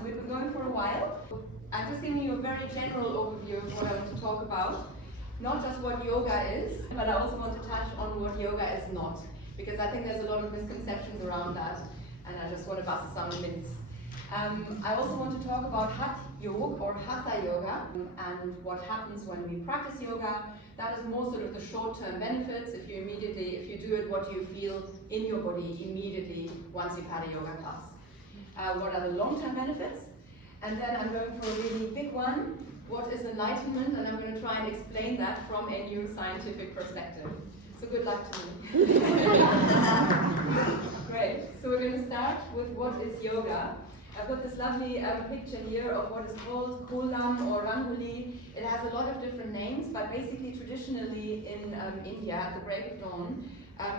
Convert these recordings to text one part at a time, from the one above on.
So we've been going for a while. I'm just giving you a very general overview of what I want to talk about. Not just what yoga is, but I also want to touch on what yoga is not. Because I think there's a lot of misconceptions around that, and I just want to bust some myths. I also want to talk about Hatha Yoga or Hatha Yoga and what happens when we practice yoga. That is more sort of the short-term benefits. If you do it, what do you feel in your body immediately once you've had a yoga class? What are the long-term benefits? And then I'm going for a really big one. What is enlightenment? And I'm going to try and explain that from a neuroscientific perspective. So good luck to me. Great. So we're going to start with what is yoga. I've got this lovely picture here of what is called kolam or rangoli. It has a lot of different names, but basically traditionally in India at the break of dawn,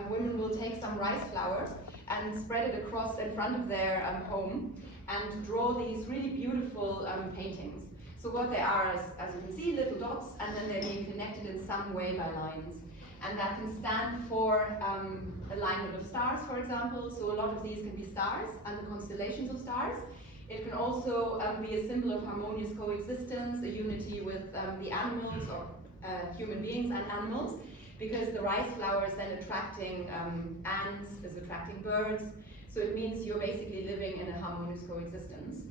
women will take some rice flour and spread it across in front of their home and draw these really beautiful paintings. So what they are, as you can see, little dots, and then they're being connected in some way by lines. And that can stand for alignment of stars, for example. So a lot of these can be stars and the constellations of stars. It can also be a symbol of harmonious coexistence, a unity with the animals or human beings and animals, because the rice flour is then attracting ants, is attracting birds. So it means you're basically living in a harmonious coexistence.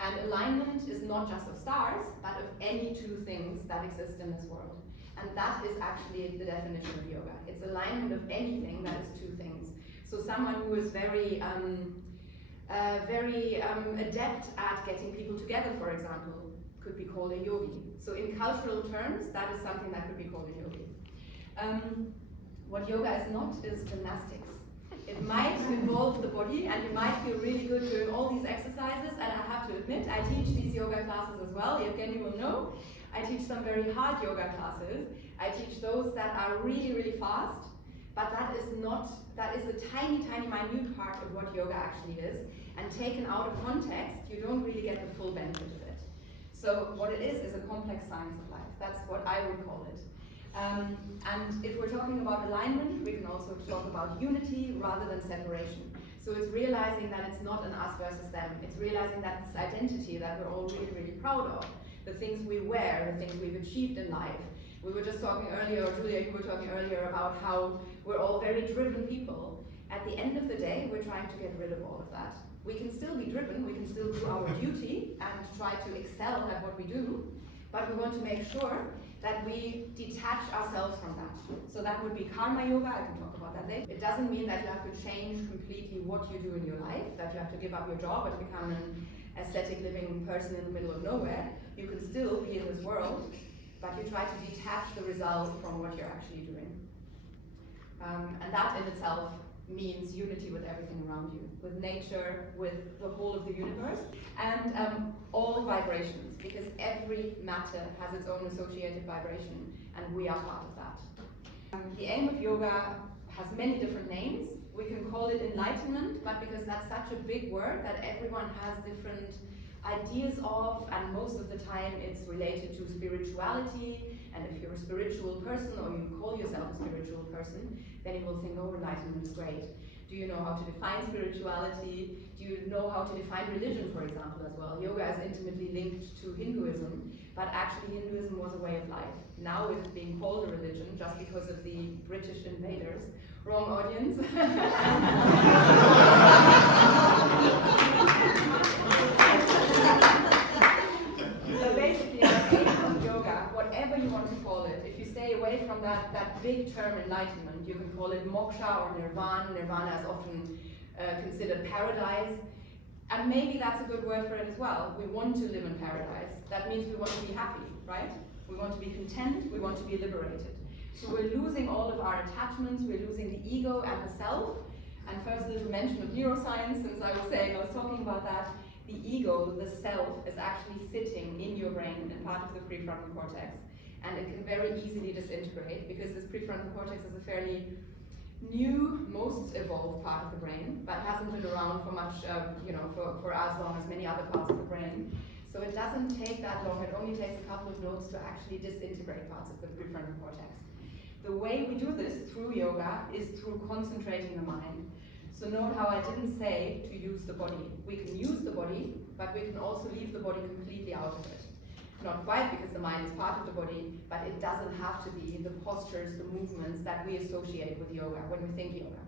And alignment is not just of stars, but of any two things that exist in this world. And that is actually the definition of yoga. It's alignment of anything that is two things. So someone who is very adept at getting people together, for example, could be called a yogi. So in cultural terms, that is something that could be called a yogi. What yoga is not is gymnastics. It might involve the body, and you might feel really good doing all these exercises, and I have to admit, I teach these yoga classes as well. Evgeny will know. I teach some very hard yoga classes. I teach those that are really, really fast, but that is a tiny, tiny, minute part of what yoga actually is, and taken out of context, you don't really get the full benefit of it. So what it is a complex science of life. That's what I would call it. And if we're talking about alignment, we can also talk about unity rather than separation. So it's realizing that it's not an us versus them. It's realizing that this identity that we're all really, really proud of, the things we wear, the things we've achieved in life. We were just talking earlier, or Julia, you were talking earlier about how we're all very driven people. At the end of the day, we're trying to get rid of all of that. We can still be driven, we can still do our duty and try to excel at what we do, but we want to make sure that we detach ourselves from that. So that would be karma yoga, I can talk about that later. It doesn't mean that you have to change completely what you do in your life, that you have to give up your job and become an aesthetic living person in the middle of nowhere. You can still be in this world, but you try to detach the result from what you're actually doing. And that in itself means unity with everything around you, with nature, with the whole of the universe, and all vibrations, because every matter has its own associated vibration, and we are part of that. The aim of yoga has many different names. We can call it enlightenment, but because that's such a big word that everyone has different ideas of, and most of the time it's related to spirituality, and if you're a spiritual person or you call yourself a spiritual person, then you will think, oh, enlightenment is great. Do you know how to define spirituality? Do you know how to define religion, for example, as well? Yoga is intimately linked to Hinduism, but actually Hinduism was a way of life. Now it's being called a religion just because of the British invaders. Wrong audience. Whatever you want to call it, if you stay away from that big term enlightenment, you can call it moksha or nirvana. Nirvana is often considered paradise, and maybe that's a good word for it as well. We want to live in paradise. That means we want to be happy, right? We want to be content, we want to be liberated. So we're losing all of our attachments, we're losing the ego and the self. And first a little mention of neuroscience, since I was talking about that. The ego, the self, is actually sitting in your brain and part of the prefrontal cortex. And it can very easily disintegrate because this prefrontal cortex is a fairly new, most evolved part of the brain, but hasn't been around for much, for as long as many other parts of the brain. So it doesn't take that long. It only takes a couple of notes to actually disintegrate parts of the prefrontal cortex. The way we do this through yoga is through concentrating the mind. So note how I didn't say to use the body. We can use the body, but we can also leave the body completely out of it. Not quite, because the mind is part of the body, but it doesn't have to be the postures, the movements that we associate with yoga when we think yoga.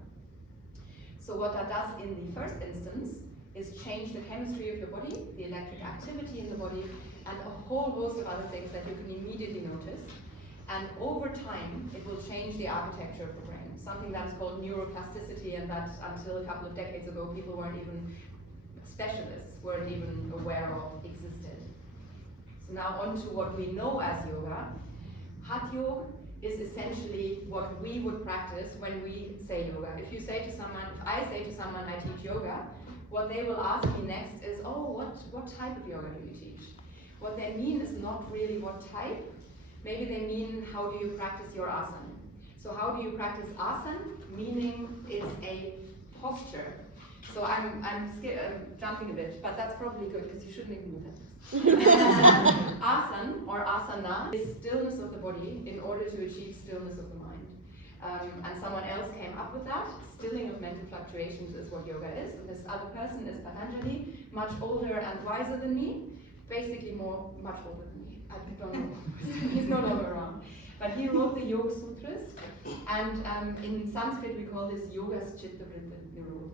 So what that does in the first instance is change the chemistry of your body, the electric activity in the body, and a whole host of other things that you can immediately notice. And over time, it will change the architecture of the brain, something that is called neuroplasticity, and that until a couple of decades ago, people weren't even, specialists weren't even aware of existed. So now on to what we know as yoga. Hatha yoga is essentially what we would practice when we say yoga. If you say to someone, if I say to someone I teach yoga, what they will ask me next is, oh, what type of yoga do you teach? What they mean is not really what type. Maybe they mean, how do you practice your asana? So how do you practice asana? Meaning is a posture. So I'm jumping a bit, but that's probably good because you shouldn't even move it. Asana or asana is stillness of the body in order to achieve stillness of the mind. And someone else came up with that. Stilling of mental fluctuations is what yoga is. And this other person is Patanjali, much older and wiser than me. Basically much older than me. I don't know. He's no longer around. But he wrote the Yoga Sutras. And in Sanskrit we call this Yogas Chitta Vritta Niro.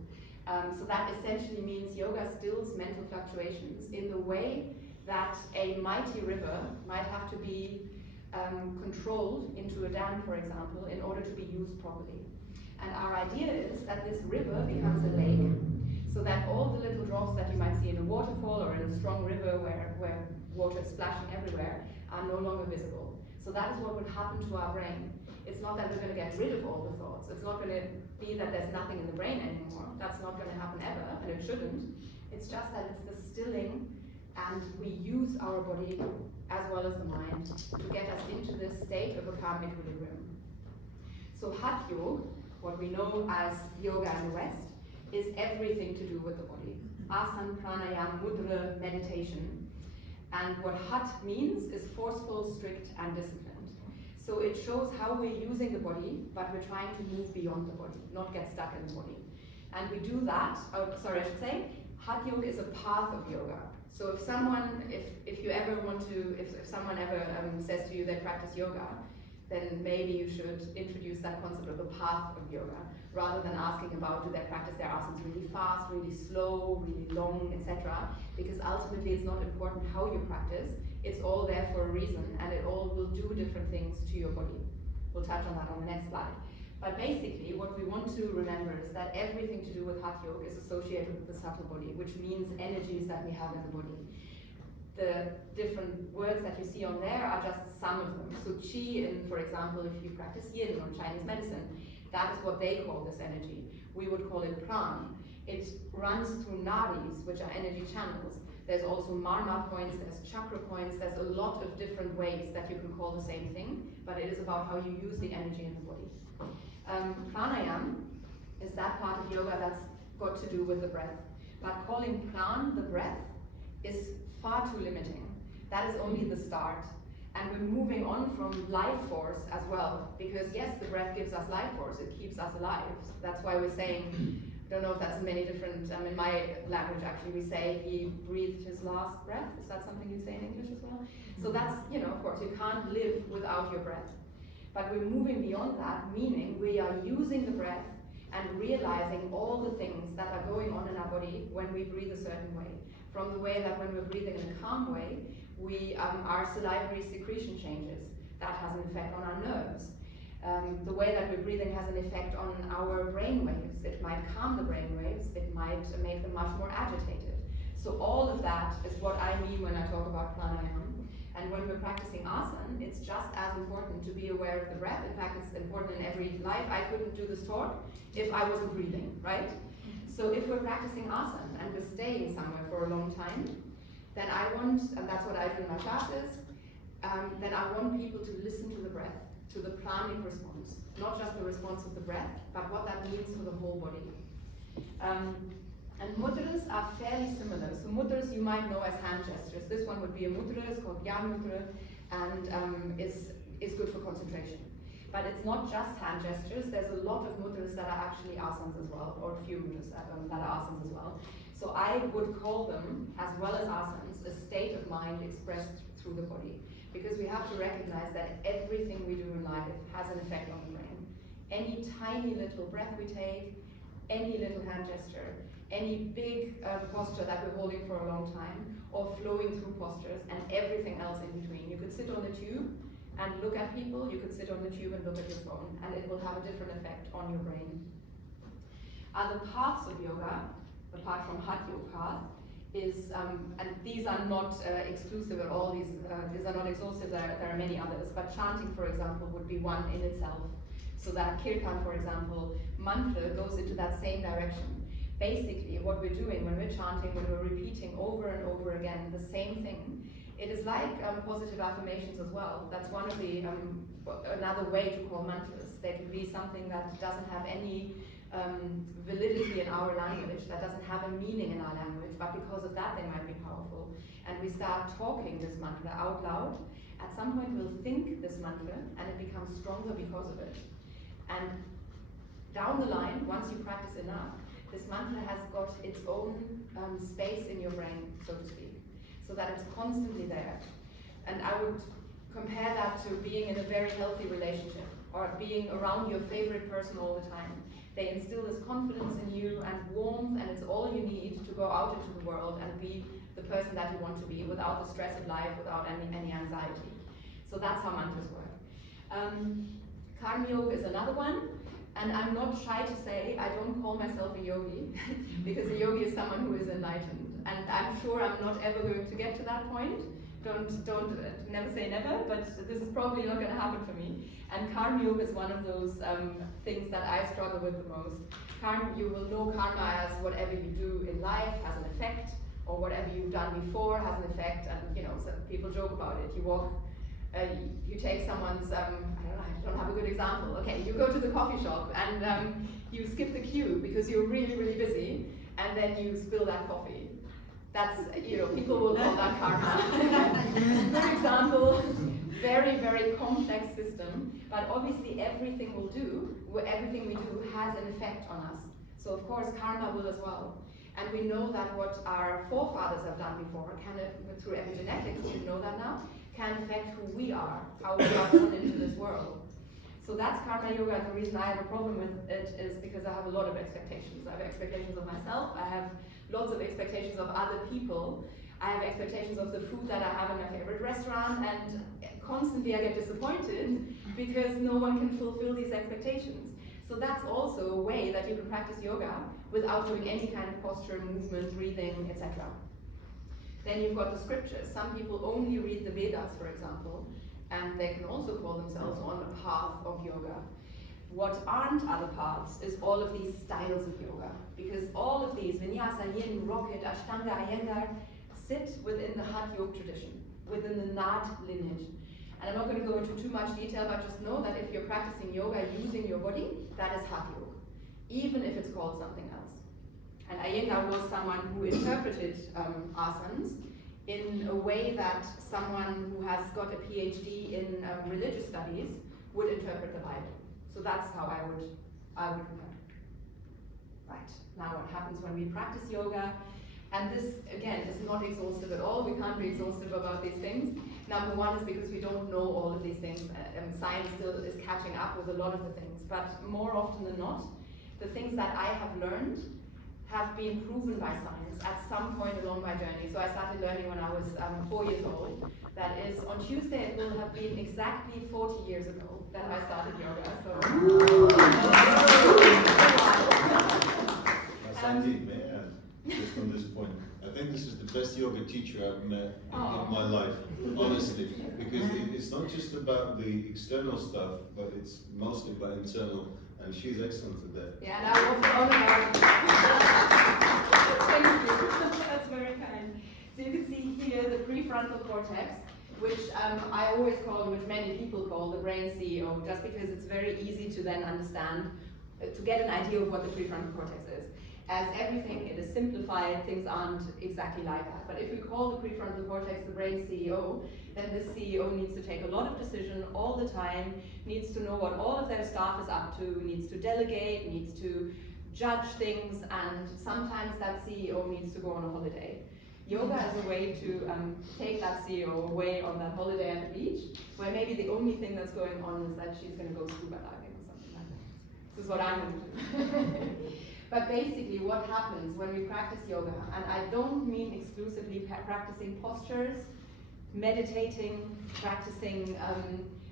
So that essentially means yoga stills mental fluctuations in the way that a mighty river might have to be controlled into a dam, for example, in order to be used properly. And our idea is that this river becomes a lake, so that all the little drops that you might see in a waterfall or in a strong river where water is splashing everywhere are no longer visible. So that is what would happen to our brain. It's not that we're going to get rid of all the thoughts. It's not going to be that there's nothing in the brain anymore. That's not going to happen ever, and it shouldn't. It's just that it's the stilling, and we use our body as well as the mind to get us into this state of a calm equilibrium. So Hatha Yoga, what we know as yoga in the West, is everything to do with the body. Asana, pranayama, mudra, meditation. And what Hatha means is forceful, strict, and disciplined. So it shows how we're using the body, but we're trying to move beyond the body, not get stuck in the body. And we do that, I should say, Hatha Yoga is a path of yoga. So if someone, if you ever want to, if someone ever says to you they practice yoga, then maybe you should introduce that concept of the path of yoga, rather than asking about do they practice their asanas really fast, really slow, really long, etc. Because ultimately it's not important how you practice, it's all there for a reason, and it all will do different things to your body. We'll touch on that on the next slide. But basically what we want to remember is that everything to do with Hatha Yoga is associated with the subtle body, which means energies that we have in the body. The different words that you see on there are just some of them. So Qi, for example, if you practice Yin or Chinese medicine, that is what they call this energy. We would call it Pran. It runs through nadis, which are energy channels. There's also marma points, there's chakra points, there's a lot of different ways that you can call the same thing, but it is about how you use the energy in the body. Pranayama is that part of yoga that's got to do with the breath. But calling pran the breath is far too limiting. That is only the start. And we're moving on from life force as well, because yes, the breath gives us life force, it keeps us alive. That's why we're saying, I don't know if that's many different, in my language actually we say he breathed his last breath. Is that something you'd say in English as well? So that's, of course, you can't live without your breath. But we're moving beyond that, meaning we are using the breath and realizing all the things that are going on in our body when we breathe a certain way. From the way that when we're breathing in a calm way, our salivary secretion changes. That has an effect on our nerves. The way that we're breathing has an effect on our brain waves. It might calm the brain waves, it might make them much more agitated. So all of that is what I mean when I talk about pranayama. And when we're practicing asana, it's just as important to be aware of the breath. In fact, it's important in every life. I couldn't do this talk if I wasn't breathing, right? So if we're practicing asana and we're staying somewhere for a long time, then I want, and that's what I do in my classes, then I want people to listen to the breath, to the pranic response. Not just the response of the breath, but what that means for the whole body. And mudras are fairly similar. So mudras you might know as hand gestures. This one would be a mudra, it's called Gyan mudra, and is good for concentration. But it's not just hand gestures, there's a lot of mudras that are actually asanas as well, or a few mudras that are asanas as well. So I would call them, as well as asanas, a state of mind expressed through the body. Because we have to recognize that everything we do in life has an effect on the brain. Any tiny little breath we take, any little hand gesture, any big posture that we're holding for a long time, or flowing through postures, and everything else in between. You could sit on the tube and look at people, you could sit on the tube and look at your phone, and it will have a different effect on your brain. Other paths of yoga, apart from Hatha Yoga path, is, and these are not exclusive at all, these are not exhaustive, there are many others, but chanting, for example, would be one in itself. So that kirtan, for example, mantra goes into that same direction. Basically, what we're doing when we're chanting, when we're repeating over and over again the same thing, it is like positive affirmations as well. That's one of the, another way to call mantras. They can be something that doesn't have any validity in our language, that doesn't have a meaning in our language, but because of that they might be powerful. And we start talking this mantra out loud. At some point we'll think this mantra and it becomes stronger because of it. And down the line, once you practice enough, this mantra has got its own space in your brain, so to speak, so that it's constantly there. And I would compare that to being in a very healthy relationship, or being around your favorite person all the time. They instill this confidence in you and warmth, and it's all you need to go out into the world and be the person that you want to be without the stress of life, without any anxiety. So that's how mantras work. Karma Yoga is another one, and I'm not shy to say I don't call myself a yogi because a yogi is someone who is enlightened, and I'm sure I'm not ever going to get to that point. Don't never say never, but this is probably not going to happen for me. And Karma Yoga is one of those things that I struggle with the most. You will know karma as whatever you do in life has an effect, or whatever you've done before has an effect, and so people joke about it. You walk, you take someone's, I don't have a good example. Okay, you go to the coffee shop and you skip the queue because you're really, really busy, and then you spill that coffee. That's, people will call that karma. Good example, very, very complex system, but obviously everything we do has an effect on us. So of course karma will as well. And we know that what our forefathers have done before, through epigenetics, we know that now, can affect who we are, how we are born into this world. So that's Karma Yoga, and the reason I have a problem with it is because I have a lot of expectations. I have expectations of myself, I have lots of expectations of other people, I have expectations of the food that I have in my favorite restaurant, and constantly I get disappointed because no one can fulfill these expectations. So that's also a way that you can practice yoga without doing any kind of posture, movement, breathing, etc. Then you've got the scriptures. Some people only read the Vedas, for example, and they can also call themselves on a path of yoga. What aren't other paths is all of these styles of yoga, because all of these, Vinyasa, Yin, Rocket, Ashtanga, Iyengar, sit within the Hatha Yoga tradition, within the Nad lineage. And I'm not going to go into too much detail, but just know that if you're practicing yoga using your body, that is Hatha Yoga, even if it's called something else. And Iyengar was someone who interpreted asanas in a way that someone who has got a PhD in religious studies would interpret the Bible. So that's how I would compare. Right, now what happens when we practice yoga? And this, again, is not exhaustive at all. We can't be exhaustive about these things. Number one is because we don't know all of these things. Science still is catching up with a lot of the things. But more often than not, the things that I have learned have been proven by science at some point along my journey. So I started learning when I was 4 years old. That is, on Tuesday it will have been exactly 40 years ago that I started yoga. Sandeep, may I add, just on this point, I think this is the best yoga teacher I've met in my life, honestly, because it's not just about the external stuff, but it's mostly about internal, and she's excellent at that. Yeah, and I will honor her. Thank you. That's very kind. So you can see here the prefrontal cortex, which I always call, which many people call the brain CEO, just because it's very easy to then understand, to get an idea of what the prefrontal cortex is. As everything, it is simplified, things aren't exactly like that. But if we call the prefrontal cortex the brain CEO, then this CEO needs to take a lot of decision all the time, needs to know what all of their staff is up to, needs to delegate, needs to judge things, and sometimes that CEO needs to go on a holiday. Yoga is a way to take that CEO away on that holiday at the beach, where maybe the only thing that's going on is that she's going to go scuba diving or something like that. This is what I'm going to do. But basically what happens when we practice yoga, and I don't mean exclusively practicing postures, meditating, practicing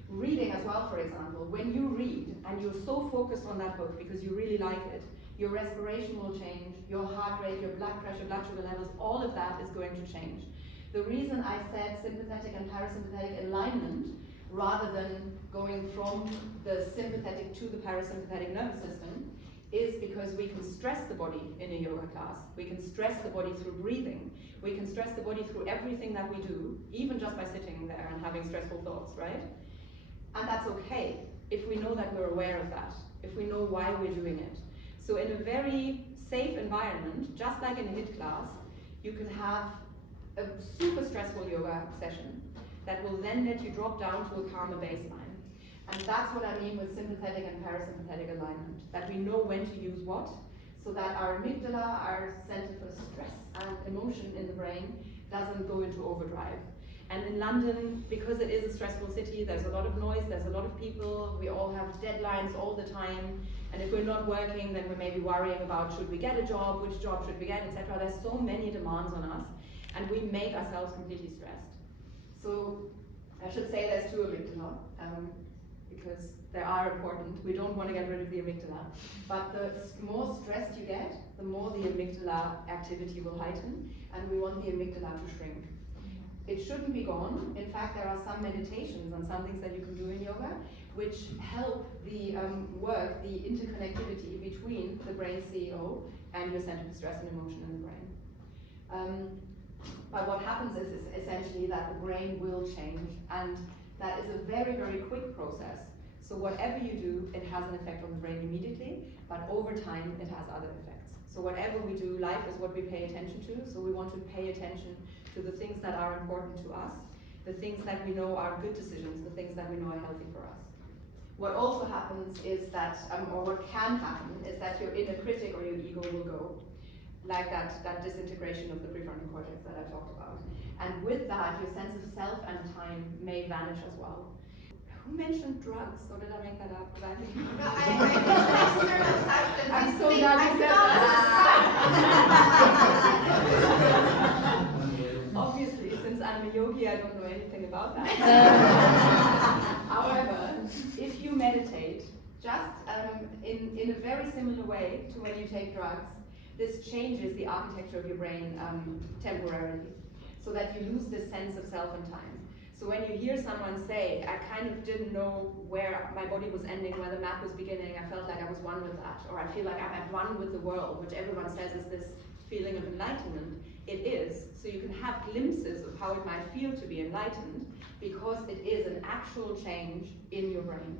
reading as well, for example. When you read and you're so focused on that book because you really like it, your respiration will change, your heart rate, your blood pressure, blood sugar levels, all of that is going to change. The reason I said sympathetic and parasympathetic alignment rather than going from the sympathetic to the parasympathetic nervous system is because we can stress the body in a yoga class. We can stress the body through breathing. We can stress the body through everything that we do, even just by sitting there and having stressful thoughts, right? And that's okay if we know that we're aware of that, if we know why we're doing it. So in a very safe environment, just like in a HIIT class, you can have a super stressful yoga session that will then let you drop down to a calmer baseline. And that's what I mean with sympathetic and parasympathetic alignment, that we know when to use what, so that our amygdala, our center for stress and emotion in the brain, doesn't go into overdrive. And in London, because it is a stressful city, there's a lot of noise, there's a lot of people, we all have deadlines all the time, and if we're not working, then we're maybe worrying about should we get a job, which job should we get, etc. There's so many demands on us, and we make ourselves completely stressed. So I should say there's two amygdala, because they are important. We don't want to get rid of the amygdala. But the more stressed you get, the more the amygdala activity will heighten, and we want the amygdala to shrink. It shouldn't be gone. In fact, there are some meditations and some things that you can do in yoga which help the work, the interconnectivity between the brain CEO and your center for stress and emotion in the brain. But what happens is essentially that the brain will change, and that is a very, very quick process. So whatever you do, it has an effect on the brain immediately, but over time it has other effects. So whatever we do, life is what we pay attention to, so we want to pay attention to the things that are important to us, the things that we know are good decisions, the things that we know are healthy for us. What also happens is that, or what can happen, is that your inner critic or your ego will go, like that disintegration of the prefrontal cortex that I talked about. And with that, your sense of self and time may vanish as well. Who mentioned drugs, or did I make that up? I think no, I I'm so glad you said that. Obviously, since I'm a yogi, I don't know anything about that. However, if you meditate, just in a very similar way to when you take drugs, this changes the architecture of your brain temporarily, so that you lose this sense of self and time. So when you hear someone say, I kind of didn't know where my body was ending, where the map was beginning, I felt like I was one with that, or I feel like I'm at one with the world, which everyone says is this feeling of enlightenment, it is. So you can have glimpses of how it might feel to be enlightened, because it is an actual change in your brain.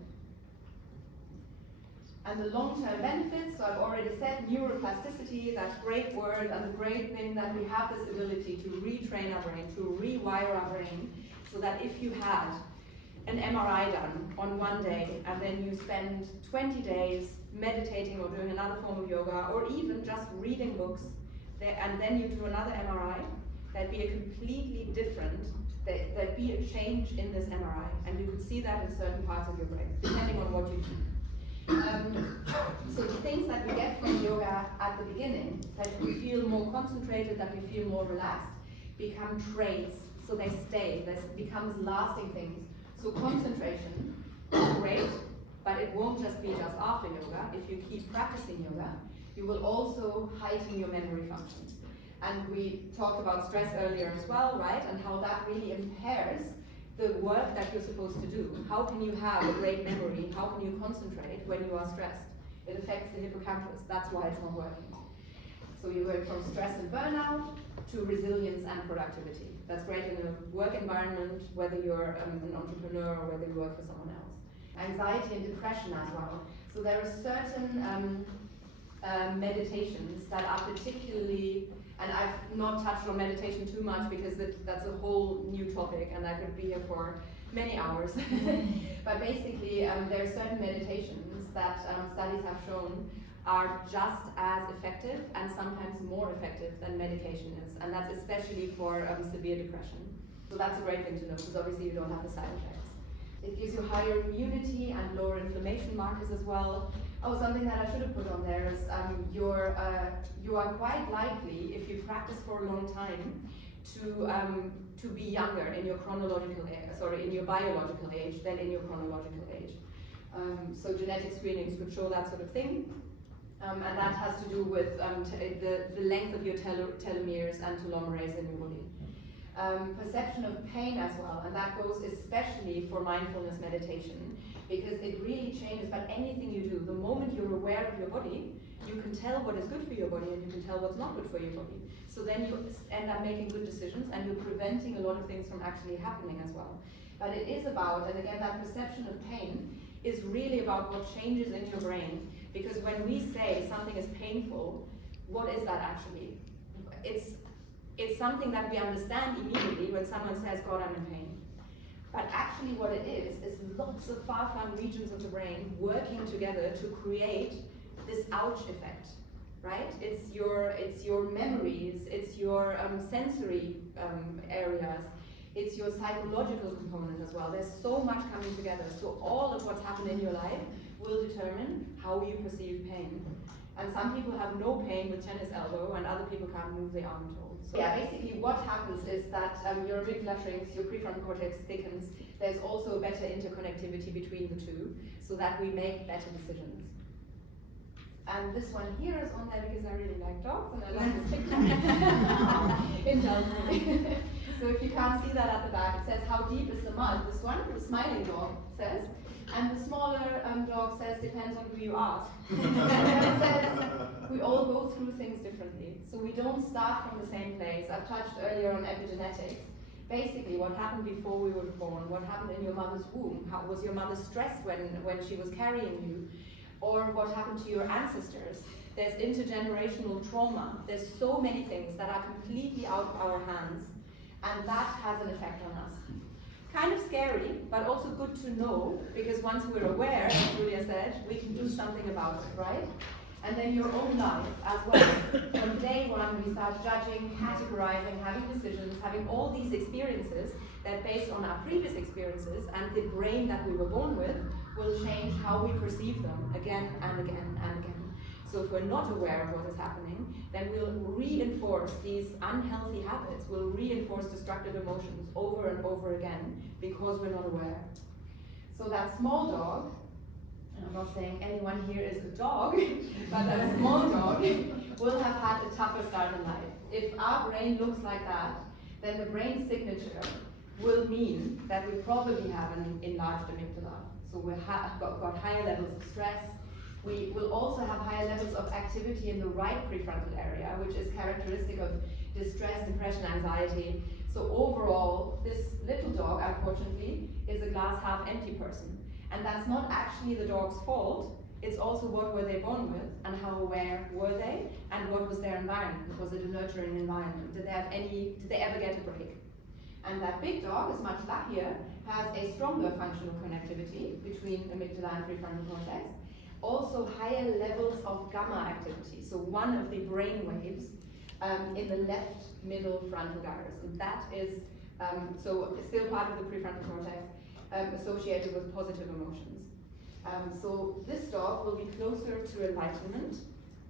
And the long-term benefits, so I've already said neuroplasticity, that great word, and the great thing that we have this ability to retrain our brain, to rewire our brain, so that if you had an MRI done on one day, and then you spend 20 days meditating or doing another form of yoga, or even just reading books, and then you do another MRI, that'd be a completely different, there'd be a change in this MRI, and you could see that in certain parts of your brain, depending on what you do. So the things that we get from yoga at the beginning, that we feel more concentrated, that we feel more relaxed, become traits, so they stay, this becomes lasting things. So concentration is great, but it won't just be just after yoga. If you keep practicing yoga, you will also heighten your memory function. And we talked about stress earlier as well, right? And how that really impairs the work that you're supposed to do. How can you have a great memory? How can you concentrate when you are stressed? It affects the hippocampus. That's why it's not working. So you go from stress and burnout to resilience and productivity. That's great in a work environment, whether you're an entrepreneur or whether you work for someone else. Anxiety and depression as well. So there are certain meditations that are particularly, and I've not touched on meditation too much because that's a whole new topic and I could be here for many hours. But basically, there are certain meditations that studies have shown are just as effective and sometimes more effective than medication is, and that's especially for severe depression. So that's a great thing to know, because obviously you don't have the side effects. It gives you higher immunity and lower inflammation markers as well. Oh, something that I should have put on there is you are quite likely, if you practice for a long time, to be younger in your in your biological age than in your chronological age. So genetic screenings would show that sort of thing. And that has to do with the length of your telomeres and telomerase in your body. Perception of pain as well, and that goes especially for mindfulness meditation, because it really changes about anything you do. The moment you're aware of your body, you can tell what is good for your body and you can tell what's not good for your body. So then you end up making good decisions and you're preventing a lot of things from actually happening as well. But it is about, and again, that perception of pain is really about what changes in your brain. Because when we say something is painful, what is that actually? It's something that we understand immediately when someone says, God, I'm in pain. But actually what it is lots of far-flung regions of the brain working together to create this ouch effect, right? It's your memories, it's your sensory areas, it's your psychological component as well. There's so much coming together. So all of what's happened in your life will determine how you perceive pain. And some people have no pain with tennis elbow and other people can't move their arm at all. So yeah, basically what happens is that your amygdala shrinks, your prefrontal cortex thickens. There's also a better interconnectivity between the two so that we make better decisions. And this one here is on there because I really like dogs and I love this picture. Indulge me. So if you can't see that at the back, it says, how deep is the mud? This one, the smiling dog, says. And the smaller dog says, depends on who you ask. And that says, we all go through things differently. So we don't start from the same place. I've touched earlier on epigenetics. Basically, what happened before we were born, what happened in your mother's womb, how was your mother stressed when she was carrying you, or what happened to your ancestors. There's intergenerational trauma. There's so many things that are completely out of our hands, and that has an effect on us. Kind of scary, but also good to know, because once we're aware, as Julia said, we can do something about it, right? And then your own life as well. From day one, we start judging, categorizing, having decisions, having all these experiences that, based on our previous experiences and the brain that we were born with, will change how we perceive them again and again and again. So if we're not aware of what is happening, then we'll reinforce these unhealthy habits, we'll reinforce destructive emotions over and over again because we're not aware. So that small dog, and I'm not saying anyone here is a dog, but that small dog will have had a tougher start in life. If our brain looks like that, then the brain signature will mean that we probably have an enlarged amygdala. So we've got higher levels of stress. We will also have higher levels of activity in the right prefrontal area, which is characteristic of distress, depression, anxiety. So overall, this little dog, unfortunately, is a glass half empty person. And that's not actually the dog's fault. It's also what were they born with and how aware were they and what was their environment. Was it a nurturing environment? Did they ever get a break? And that big dog is much luckier, has a stronger functional connectivity between amygdala and prefrontal cortex. Also higher levels of gamma activity, so one of the brain waves in the left middle frontal gyrus. And that is, so it's still part of the prefrontal cortex, associated with positive emotions. So this dog will be closer to enlightenment,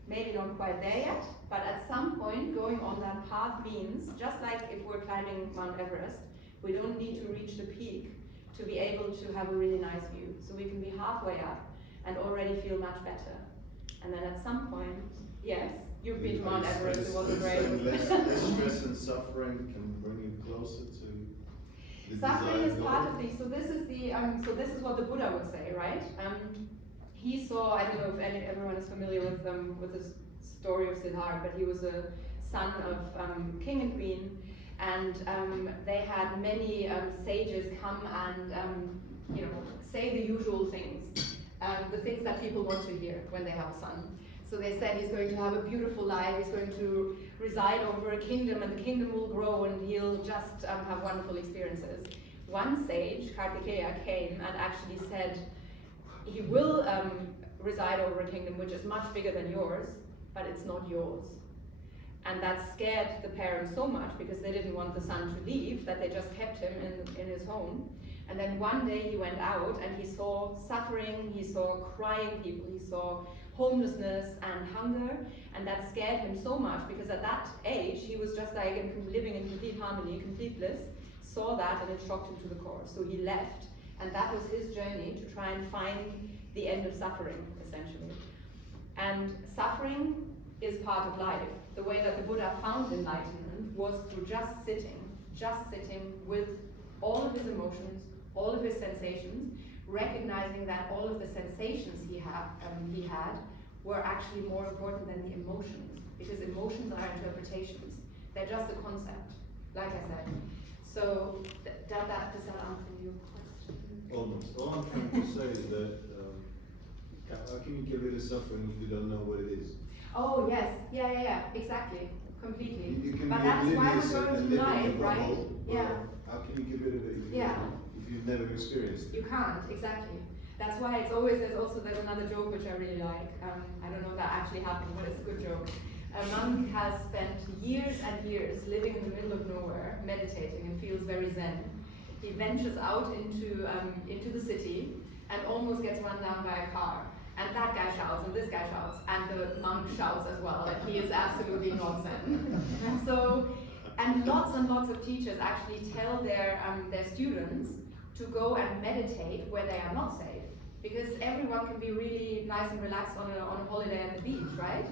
maybe not quite there yet, but at some point going on that path means, just like if we're climbing Mount Everest, we don't need to reach the peak to be able to have a really nice view. So we can be halfway up and already feel much better. And then at some point, yes, you've been to Mount Everest, it wasn't great. Less stress and suffering can bring you closer to the suffering is goal. part of the, so this is the, so this is what the Buddha would say, right? He saw, I don't know if everyone is familiar with the story of Siddhartha, but he was a son of king and queen, and they had many sages come and say the usual things. The things that people want to hear when they have a son. So they said he's going to have a beautiful life, he's going to reside over a kingdom, and the kingdom will grow, and he'll just have wonderful experiences. One sage, Kartikeya, came and actually said, he will reside over a kingdom which is much bigger than yours, but it's not yours. And that scared the parents so much, because they didn't want the son to leave, that they just kept him in his home. And then one day he went out and he saw suffering, he saw crying people, he saw homelessness and hunger, and that scared him so much, because at that age he was just like living in complete harmony, complete bliss, saw that, and it shocked him to the core. So he left, and that was his journey to try and find the end of suffering, essentially. And suffering is part of life. The way that the Buddha found enlightenment was through just sitting with all of his emotions, all of his sensations, recognizing that all of the sensations he had were actually more important than the emotions, because emotions are interpretations. They're just a concept, like I said. So does that answer your question? Almost. All I'm trying to say is that how can you get rid of suffering if you don't know what it is? Oh yes, yeah, exactly, completely. You can but be that's why oblivious we're going and through live in life, the right? bubble, Yeah. How can you get rid of it if you've never experienced it? You can't, exactly. That's why it's always, there's another joke which I really like. I don't know if that actually happened, but it's a good joke. A monk has spent years and years living in the middle of nowhere, meditating, and feels very zen. He ventures out into the city and almost gets run down by a car. And that guy shouts, and this guy shouts, and the monk shouts as well, that he is absolutely not zen. And lots of teachers actually tell their students to go and meditate where they are not safe. Because everyone can be really nice and relaxed on a holiday at the beach, right?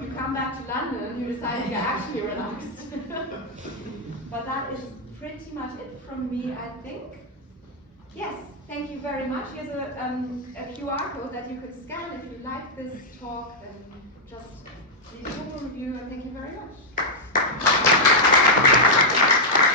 You come back to London, you decide you're actually relaxed. But that is pretty much it from me, I think. Yes, thank you very much. Here's a QR code that you could scan if you like this talk, and just leave a review.